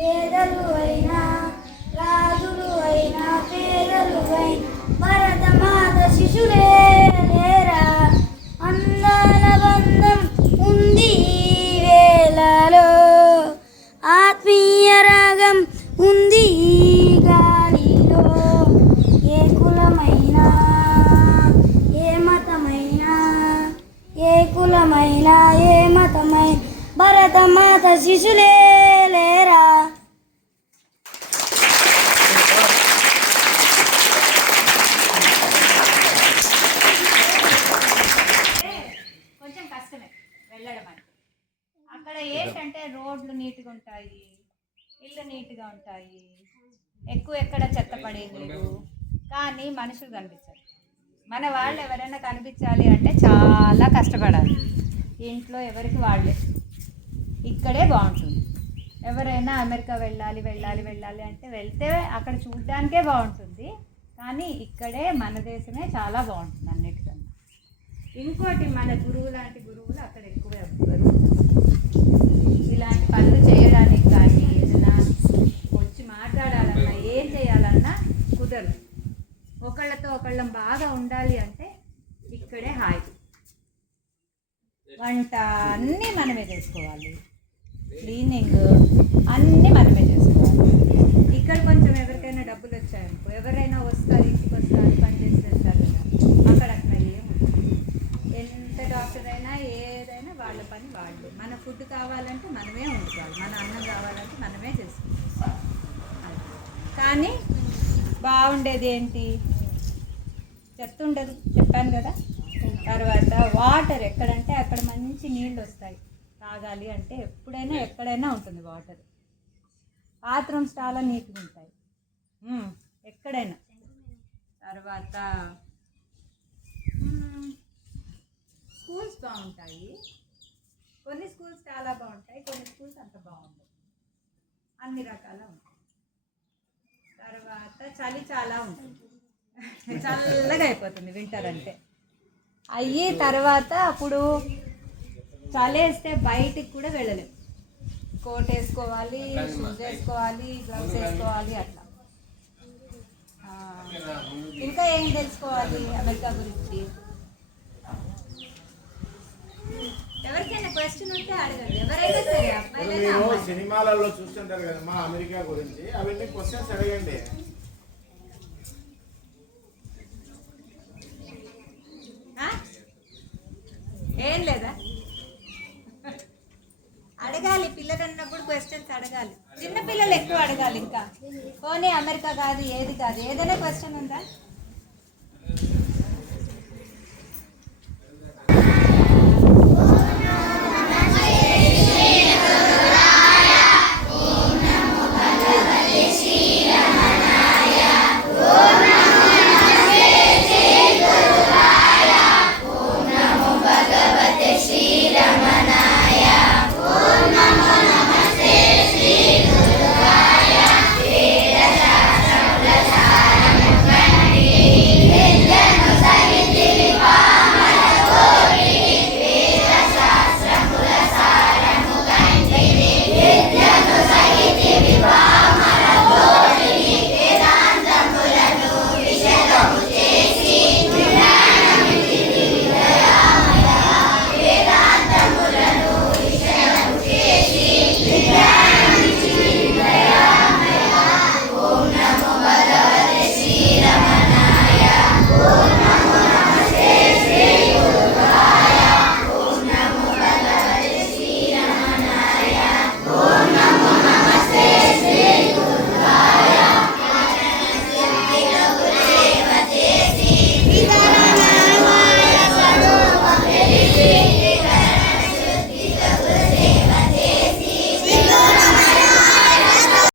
పేదలు అయినా రాజులు అయినా పేదలు అయినా భరతమాత శిశులే లేరా. అందాల బంధం ఉంది ఈ వేళలో, ఆత్మీయ రాగం ఉంది ఈ గాలిలో. ఏ కులమైనా ఏ మతమైనా, ఏ కులమైనా ఏ మతమైన భరతమాత శిశులే లేరా. కొంచెం కష్టమే వెళ్ళడం అంటే. అక్కడ ఏంటంటే రోడ్లు నీట్గా ఉంటాయి, ఇల్లు నీట్గా ఉంటాయి, ఎక్కువ ఎక్కడ చెత్త పడేది లేదు, కానీ మనుషులు కనిపించారు. మన వాళ్ళు ఎవరైనా కనిపించాలి అంటే చాలా కష్టపడాలి. ఇంట్లో ఎవరికి వాళ్ళే. ఇక్కడే బాగుంటుంది. ఎవరైనా అమెరికా వెళ్ళాలి వెళ్ళాలి వెళ్ళాలి అంటే వెళ్తే అక్కడ చూడడానికే బాగుంటుంది, కానీ ఇక్కడే మన దేశమే చాలా బాగుంటుంది అన్నిటికన్నా. ఇంకోటి, మన గురువు లాంటి గురువులు అక్కడ ఎక్కువ ఎవ్వరు ఇలాంటి పనులు చేయడానికి కానీ ఏదైనా వచ్చి మాట్లాడాలన్నా ఏం చేయాలన్నా కుదరదు. ఒకళ్ళతో ఒకళ్ళం బాగా ఉండాలి అంటే ఇక్కడే హాయి. వంట అన్నీ మనమే చేసుకోవాలి, క్లీనింగ్ అన్నీ మనమే చేసుకోవాలి. ఇక్కడ కొంచెం ఎవరికైనా డబ్బులు వచ్చాయనుకో, ఎవరైనా వస్తారు, ఇంటికి వస్తారు, పని చేసి వెళ్తారు కదా. అక్కడ అట్లా ఏముంటుంది. ఎంత డాక్టర్ అయినా ఏదైనా వాళ్ళ పని వాళ్ళు. మన ఫుడ్ కావాలంటే మనమే వండుకోవాలి, మన అన్నం కావాలంటే మనమే చేసుకోవాలి. కానీ బాగుండేది ఏంటి, చెత్త ఉండదు, చెప్పాను కదా. తర్వాత వాటర్ ఎక్కడంటే అక్కడ మంచి నీళ్ళు వస్తాయి. తాగాలి అంటే ఎప్పుడైనా ఎక్కడైనా ఉంటుంది వాటర్. బాత్రూమ్స్ చాలా నీట్గా ఉంటాయి ఎక్కడైనా. తర్వాత స్కూల్స్ బాగుంటాయి. కొన్ని స్కూల్స్ చాలా బాగుంటాయి, కొన్ని స్కూల్స్ అంత బాగుంటాయి. అన్ని రకాల ఉంటాయి. తర్వాత చలి చాలా ఉంటుంది, చల్లగా అయిపోతుంది వింటర్ అంటే. అయ్యి తర్వాత అప్పుడు చలేస్తే బయటికి కూడా వెళ్ళలేము. కోట్ వేసుకోవాలి, షూస్ వేసుకోవాలి, గ్లవ్స్ వేసుకోవాలి, అట్లా. ఇంకా ఏం తెలుసుకోవాలి అమెరికా గురించి? ఎవరికైనా క్వశ్చన్ ఉంటే అడగండి, ఎవరైనా సరే, అబ్బాయిలైనా అమ్మాయిలైనా. సినిమాలలో చూస్తుంటారు కదమ్మా అమెరికా గురించి, అవన్నీ క్వశ్చన్స్ అడగండి. ఏం లేదా? అడగాలి, పిల్లలు అన్నప్పుడు క్వశ్చన్స్ అడగాలి. చిన్న పిల్లలు ఎక్కువ అడగాలి. ఇంకా పోనీ అమెరికా కాదు ఏది కాదు, ఏదైనా క్వశ్చన్ ఉందా?